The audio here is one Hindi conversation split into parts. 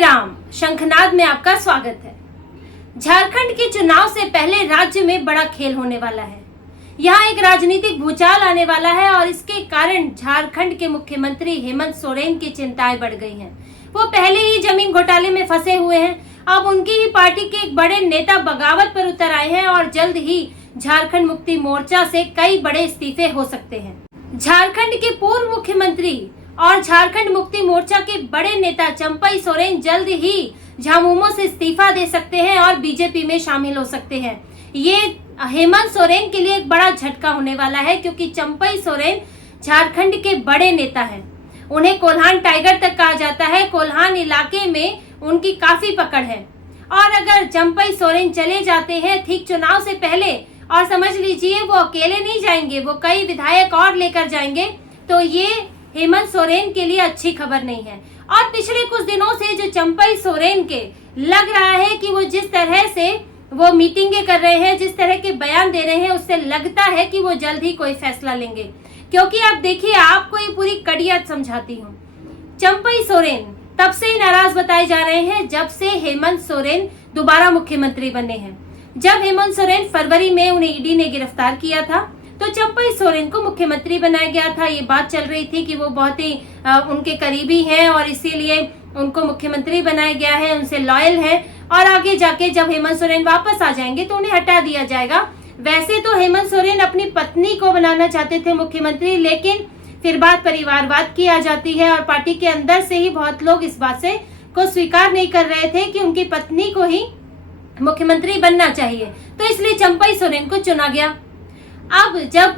राम। शंखनाद में आपका स्वागत है। झारखंड के चुनाव से पहले राज्य में बड़ा खेल होने वाला है। यहाँ एक राजनीतिक भूचाल आने वाला है और इसके कारण झारखंड के मुख्यमंत्री हेमंत सोरेन की चिंताएं बढ़ गई हैं। वो पहले ही जमीन घोटाले में फंसे हुए हैं। अब उनकी ही पार्टी के एक बड़े नेता बगावत पर उतर आए हैं और जल्द ही झारखंड मुक्ति मोर्चा से कई बड़े इस्तीफे हो सकते हैं। झारखंड के पूर्व मुख्यमंत्री और झारखंड मुक्ति मोर्चा के बड़े नेता चंपई सोरेन जल्द ही झामुमो से इस्तीफा दे सकते हैं और बीजेपी में शामिल हो सकते हैं। ये हेमंत सोरेन के लिए एक बड़ा झटका होने वाला है, क्योंकि चंपई सोरेन झारखंड के बड़े नेता हैं। उन्हें कोल्हान टाइगर तक कहा जाता है। कोल्हान इलाके में उनकी काफी पकड़ है और अगर चंपई सोरेन चले जाते हैं ठीक चुनाव से पहले, और समझ लीजिए वो अकेले नहीं जाएंगे, वो कई विधायक और लेकर जाएंगे, तो ये हेमंत सोरेन के लिए अच्छी खबर नहीं है। और पिछले कुछ दिनों से जो चंपई सोरेन के लग रहा है कि वो जिस तरह से वो मीटिंगें कर रहे हैं, जिस तरह के बयान दे रहे हैं, उससे लगता है कि वो जल्द ही कोई फैसला लेंगे। क्योंकि आप देखिए, आपको ये पूरी कड़ियात समझाती हूँ। चंपई सोरेन तब से ही नाराज बताए जा रहे हैं जब से हेमंत सोरेन दोबारा मुख्यमंत्री बने हैं। जब हेमंत सोरेन फरवरी में उन्हें ईडी ने गिरफ्तार किया था तो चंपई सोरेन को मुख्यमंत्री बनाया गया था। ये बात चल रही थी कि वो बहुत ही उनके करीबी हैं और इसीलिए उनको मुख्यमंत्री बनाया गया है, उनसे लॉयल है, और आगे जाके जब हेमंत सोरेन वापस आ जाएंगे तो उन्हें हटा दिया जाएगा। वैसे तो हेमंत सोरेन अपनी पत्नी को बनाना चाहते थे मुख्यमंत्री, लेकिन फिर बात परिवारवाद की आ जाती है और पार्टी के अंदर से ही बहुत लोग इस बात से को स्वीकार नहीं कर रहे थे कि उनकी पत्नी को ही मुख्यमंत्री बनना चाहिए, तो इसलिए चंपई सोरेन को चुना गया। अब जब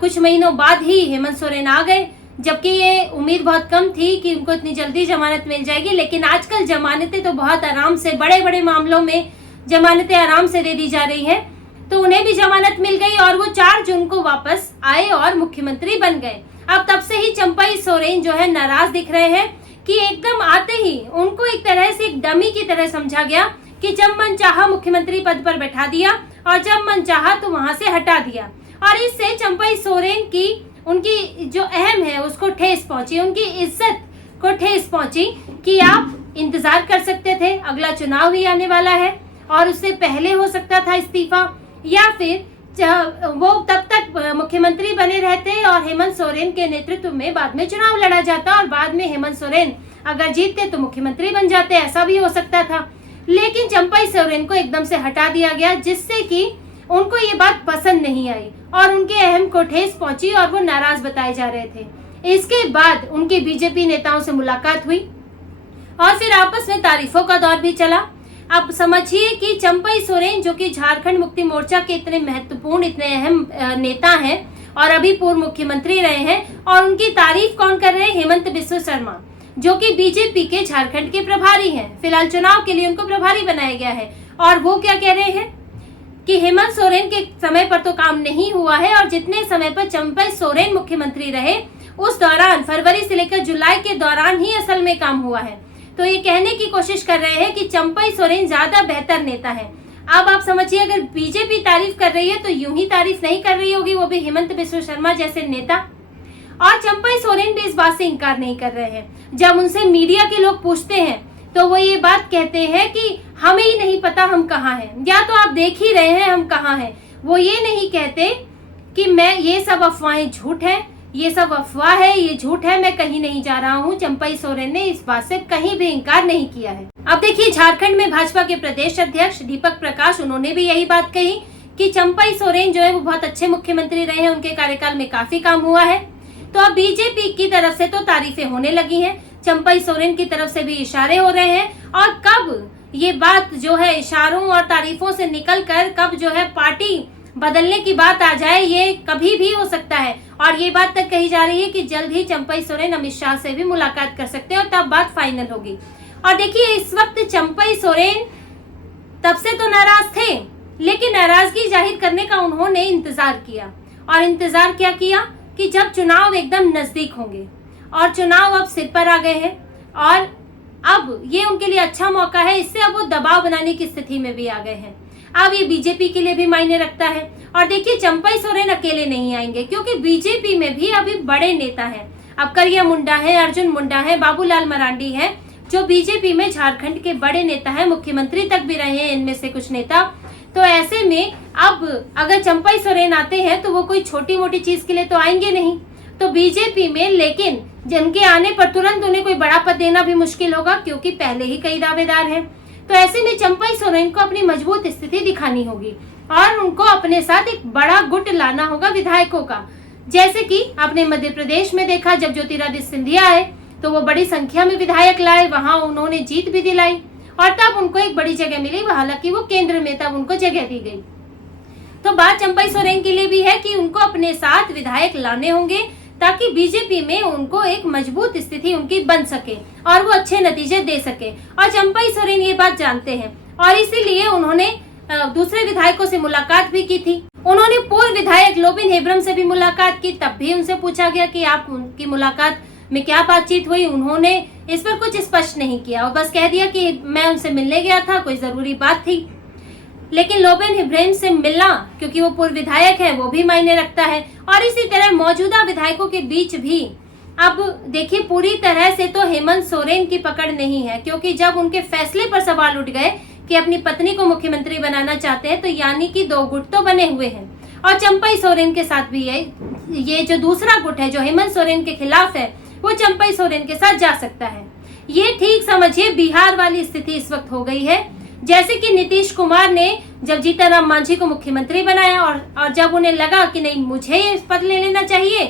कुछ महीनों बाद ही हेमंत सोरेन आ गए, जबकि ये उम्मीद बहुत कम थी कि उनको इतनी जल्दी जमानत मिल जाएगी, लेकिन आजकल जमानतें तो बहुत आराम से, बड़े बड़े मामलों में जमानतें आराम से दे दी जा रही हैं, तो उन्हें भी जमानत मिल गई और वो 4 जून को वापस आए और मुख्यमंत्री बन गए। अब तब से ही चंपई सोरेन जो है नाराज दिख रहे हैं कि एकदम आते ही उनको एक तरह से एक डमी की तरह समझा गया कि जब मन चाहा मुख्यमंत्री पद पर बैठा दिया और जब मन चाहा तो वहां से हटा दिया। और इससे चंपई सोरेन की उनकी जो अहम है उसको ठेस पहुंची, उनकी इज्जत को ठेस पहुंची कि आप इंतजार कर सकते थे, अगला चुनाव ही आने वाला है और उससे पहले हो सकता था इस्तीफा, या फिर वो तब तक मुख्यमंत्री बने रहते और हेमंत सोरेन के नेतृत्व में बाद में चुनाव लड़ा जाता और बाद में हेमंत सोरेन अगर जीतते तो मुख्यमंत्री बन जाते, ऐसा भी हो सकता था। लेकिन चंपई सोरेन को एकदम से हटा दिया गया, जिससे कि उनको ये बात पसंद नहीं आई और उनके अहम को ठेस पहुंची और वो नाराज बताए जा रहे थे। इसके बाद उनकी बीजेपी नेताओं से मुलाकात हुई और फिर आपस में तारीफों का दौर भी चला। अब समझिए कि चंपई सोरेन जो कि झारखंड मुक्ति मोर्चा के इतने महत्वपूर्ण, इतने अहम नेता हैं और अभी पूर्व मुख्यमंत्री रहे हैं, और उनकी तारीफ कौन कर रहे हैं? हेमंत बिस्व शर्मा, जो कि बीजेपी के झारखंड के प्रभारी हैं। फिलहाल चुनाव के लिए उनको प्रभारी बनाया गया है और वो क्या कह रहे हैं कि हेमंत सोरेन के समय पर तो काम नहीं हुआ है और जितने समय पर चंपई सोरेन मुख्यमंत्री रहे उस दौरान, फरवरी से लेकर जुलाई के दौरान ही असल में काम हुआ है। तो ये कहने की कोशिश कर रहे हैं कि चंपई सोरेन ज्यादा बेहतर नेता है। अब आप समझिए, अगर बीजेपी तारीफ कर रही है तो यूं ही तारीफ नहीं कर रही होगी, वो भी हेमंत बिस्व शर्मा जैसे नेता। और चंपई सोरेन भी इस बात से इनकार नहीं कर रहे हैं। जब उनसे मीडिया के लोग पूछते हैं तो वो ये बात कहते हैं कि हमें ही नहीं पता हम कहाँ हैं, या तो आप देख ही रहे हैं हम कहाँ हैं। वो ये नहीं कहते कि मैं ये सब अफवाहें झूठ है, ये सब अफवाह है, ये झूठ है, मैं कहीं नहीं जा रहा हूँ। चंपई सोरेन ने इस बात से कहीं भी इनकार नहीं किया है। अब देखिए, झारखंड में भाजपा के प्रदेश अध्यक्ष दीपक प्रकाश, उन्होंने भी यही बात कही कि चंपई सोरेन जो है वो बहुत अच्छे मुख्यमंत्री रहे हैं, उनके कार्यकाल में काफी काम हुआ है। तो अब बीजेपी की तरफ से तो तारीफें होने लगी हैं, चंपई सोरेन की तरफ से भी इशारे हो रहे हैं, और कब ये बात जो है इशारों और तारीफों से निकलकर कब जो है पार्टी बदलने की बात आ जाए, ये कभी भी हो सकता है। और ये बात तक कही जा रही है कि जल्द ही चंपई सोरेन अमित शाह से भी मुलाकात कर सकते हैं और तब बात फाइनल होगी। और देखिए, इस वक्त चंपई सोरेन तब से तो नाराज थे, लेकिन नाराजगी जाहिर करने का उन्होंने इंतजार किया। और इंतजार क्या किया कि जब चुनाव एकदम नजदीक होंगे, और चुनाव अब सिर पर आ गए हैं और अब ये उनके लिए अच्छा मौका है। इससे अब वो दबाव बनाने की स्थिति में भी आ गए हैं। अब ये बीजेपी के लिए भी मायने रखता है। और देखिए, चंपई सोरेन अकेले नहीं आएंगे, क्योंकि बीजेपी में भी अभी बड़े नेता हैं। अब करिया मुंडा है, अर्जुन मुंडा है, बाबूलाल मरांडी है, जो बीजेपी में झारखंड के बड़े नेता हैं, मुख्यमंत्री तक भी रहे हैं इनमें से कुछ नेता। तो ऐसे में अब अगर चंपई सोरेन आते हैं तो वो कोई छोटी मोटी चीज के लिए तो आएंगे नहीं, तो बीजेपी में लेकिन जिनके आने पर तुरंत उन्हें कोई बड़ा पद देना भी मुश्किल होगा, क्योंकि पहले ही कई दावेदार हैं। तो ऐसे में चंपई सोरेन को अपनी मजबूत स्थिति दिखानी होगी और उनको अपने साथ एक बड़ा गुट लाना होगा विधायकों का। जैसे कि आपने मध्य प्रदेश में देखा, जब ज्योतिरादित्य सिंधिया आए तो वो बड़ी संख्या में विधायक लाए, वहां उन्होंने जीत भी दिलाई और तब उनको एक बड़ी जगह मिली, हालांकि वो केंद्र में तब उनको जगह दी गई। तो बात चंपई सोरेन के लिए भी है कि उनको अपने साथ विधायक लाने होंगे ताकि बीजेपी में उनको एक मजबूत स्थिति उनकी बन सके और वो अच्छे नतीजे दे सके। और चंपई सोरेन ये बात जानते हैं और इसीलिए उन्होंने दूसरे विधायकों से मुलाकात भी की थी। उन्होंने पूर्व विधायक लोबिन हेब्रम से भी मुलाकात की, तब भी उनसे पूछा गया कि आप उनकी मुलाकात में क्या बातचीत हुई। उन्होंने इस पर कुछ स्पष्ट नहीं किया और बस कह दिया कि मैं उनसे मिलने गया था, कोई जरूरी बात थी। लेकिन लोबिन हेब्रम से मिलना, क्योंकि वो पूर्व विधायक है, वो भी मायने रखता है। और इसी तरह मौजूदा विधायकों के बीच भी अब देखिए पूरी तरह से तो हेमंत सोरेन की पकड़ नहीं है, क्योंकि जब उनके फैसले पर सवाल उठ गए कि अपनी पत्नी को मुख्यमंत्री बनाना चाहते हैं, तो यानी कि दो गुट तो बने हुए हैं। और चंपई सोरेन के साथ भी ये जो दूसरा गुट है जो हेमंत सोरेन के खिलाफ है, वो चंपई सोरेन के साथ जा सकता है। ये ठीक समझिए बिहार वाली स्थिति इस वक्त हो गई है। जैसे कि नीतीश कुमार ने जब जीतनराम मांझी को मुख्यमंत्री बनाया और जब उन्हें लगा कि नहीं मुझे ये पद ले लेना चाहिए,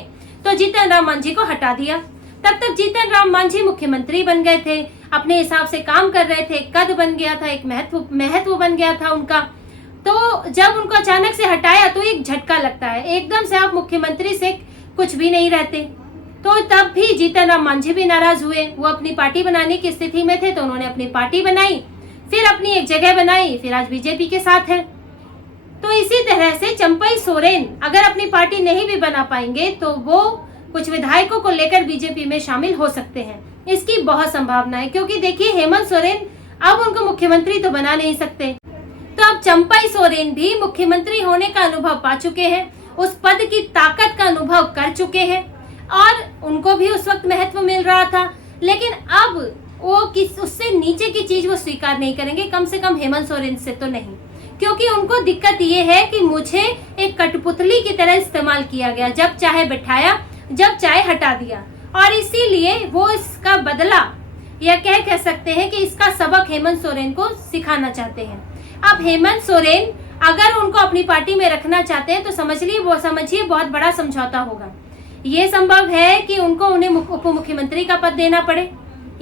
तो जीतनराम मांझी को हटा दिया। तब तक जीतनराम मांझी मुख्यमंत्री बन गए थे, अपने हिसाब से काम कर रहे थे, कद बन गया था, एक महत्व बन गया था उनका। तो जब उनको अचानक से हटाया तो एक झटका लगता है, एकदम से आप मुख्यमंत्री से कुछ भी नहीं रहते। तो तब भी जीतनराम मांझी भी नाराज हुए, वो अपनी पार्टी बनाने की स्थिति में थे, तो उन्होंने अपनी पार्टी बनाई, फिर अपनी एक जगह बनाई, फिर आज बीजेपी के साथ है। तो इसी तरह से चंपई सोरेन अगर अपनी पार्टी नहीं भी बना पाएंगे तो वो कुछ विधायकों को लेकर बीजेपी में शामिल हो सकते हैं। इसकी बहुत संभावना है, क्योंकि देखिए हेमंत सोरेन अब उनको मुख्यमंत्री तो बना नहीं सकते। तो अब चंपई सोरेन भी मुख्यमंत्री होने का अनुभव पा चुके हैं, उस पद की ताकत का अनुभव कर चुके हैं और उनको भी उस वक्त महत्व मिल रहा था। लेकिन अब वो उससे नीचे की चीज वो स्वीकार नहीं करेंगे, कम से कम हेमंत सोरेन से तो नहीं, क्योंकि उनको दिक्कत ये है कि मुझे एक कठपुतली की तरह इस्तेमाल किया गया, जब चाहे बिठाया, जब चाहे हटा दिया। और इसीलिए वो इसका बदला या कह सकते हैं कि इसका सबक हेमंत सोरेन को सिखाना चाहते हैं। अब हेमंत सोरेन अगर उनको अपनी पार्टी में रखना चाहते हैं तो समझिए बहुत बड़ा समझौता होगा। ये संभव है कि उन्हें उप मुख्यमंत्री का पद देना पड़े,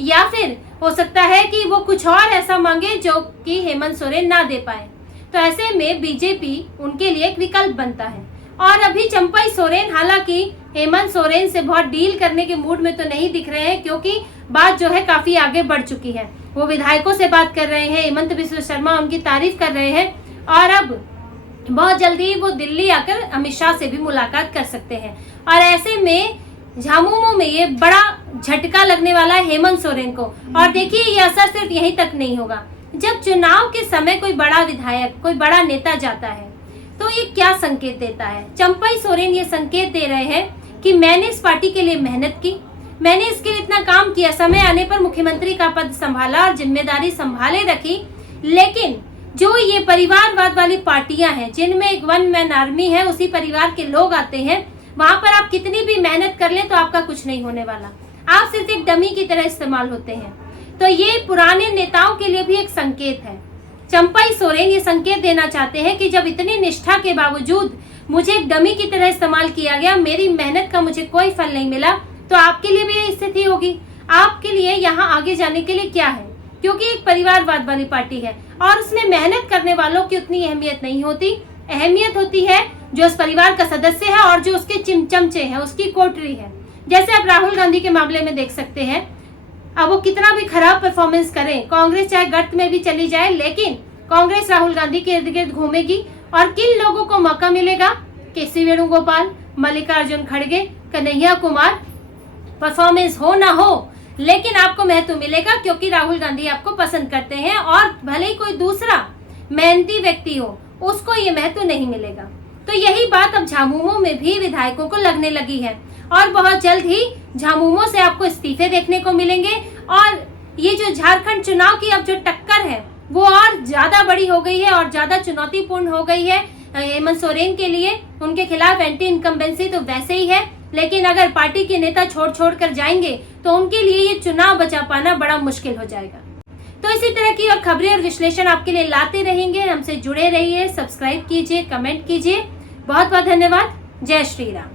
या फिर हो सकता है कि वो कुछ और ऐसा मांगे जो कि हेमंत सोरेन ना दे पाए। तो ऐसे में बीजेपी उनके लिए एक विकल्प बनता है। और अभी चंपई सोरेन हालांकि हेमंत सोरेन से बहुत डील करने के मूड में तो नहीं दिख रहे हैं, क्योंकि बात जो है काफी आगे बढ़ चुकी है। वो विधायकों से बात कर रहे हैं, हेमंत बिस्व शर्मा उनकी तारीफ कर रहे हैं और अब बहुत जल्दी वो दिल्ली आकर अमित शाह से भी मुलाकात कर सकते हैं। और ऐसे में झामुमो में ये बड़ा झटका लगने वाला है हेमंत सोरेन को। और देखिए ये असर सिर्फ यहीं तक नहीं होगा, जब चुनाव के समय कोई बड़ा विधायक, कोई बड़ा नेता जाता है तो ये क्या संकेत देता है। चंपई सोरेन ये संकेत दे रहे हैं कि मैंने इस पार्टी के लिए मेहनत की, मैंने इसके लिए इतना काम किया, समय आने पर मुख्यमंत्री का पद संभाला और जिम्मेदारी संभाले रखी। लेकिन जो ये परिवारवाद वाली पार्टियां हैं जिनमें एक वन मैन आर्मी है, उसी परिवार के लोग आते हैं, वहां पर आप कितनी भी मेहनत कर लें तो आपका कुछ नहीं होने वाला, आप सिर्फ एक डमी की तरह इस्तेमाल होते हैं। तो ये पुराने नेताओं के लिए भी एक संकेत है। चंपई सोरेन ये संकेत देना चाहते हैं कि जब इतनी निष्ठा के बावजूद मुझे एक डमी की तरह इस्तेमाल किया गया, मेरी मेहनत का मुझे कोई फल नहीं मिला, तो आपके लिए भी ये स्थिति होगी। आपके लिए यहाँ आगे जाने के लिए क्या है, क्योंकि एक परिवारवाद वाली पार्टी है और उसमें मेहनत करने वालों की उतनी अहमियत नहीं होती। अहमियत होती है जो उस परिवार का सदस्य है और जो उसके चमचे हैं, उसकी कोटरी है। जैसे आप राहुल गांधी के मामले में देख सकते हैं, अब वो कितना भी खराब परफॉर्मेंस करें, कांग्रेस चाहे गर्त में भी चली जाए, लेकिन कांग्रेस राहुल गांधी के इर्द गिर्द घूमेगी। और किन लोगों को मौका मिलेगा, केसी वेणुगोपाल, मल्लिकार्जुन खड़गे, कन्हैया कुमार, परफॉर्मेंस हो ना हो लेकिन आपको महत्व मिलेगा, क्योंकि राहुल गांधी आपको पसंद करते हैं। और भले ही कोई दूसरा मेहनती व्यक्ति हो, उसको ये महत्व नहीं मिलेगा। तो यही बात अब झामुमो में भी विधायकों को लगने लगी है और बहुत जल्द ही झामुमो से आपको इस्तीफे देखने को मिलेंगे। और ये जो झारखंड चुनाव की अब जो टक्कर है वो और ज्यादा बड़ी हो गई है और ज्यादा चुनौतीपूर्ण हो गई है हेमंत सोरेन के लिए। उनके खिलाफ एंटी इनकम्बेंसी तो वैसे ही है, लेकिन अगर पार्टी के नेता छोड़ कर जाएंगे तो उनके लिए ये चुनाव बचा पाना बड़ा मुश्किल हो जाएगा। तो इसी तरह की और खबरें और विश्लेषण आपके लिए लाते रहेंगे। हमसे जुड़े रहिए, सब्सक्राइब कीजिए, कमेंट कीजिए। बहुत बहुत धन्यवाद। जय श्री राम।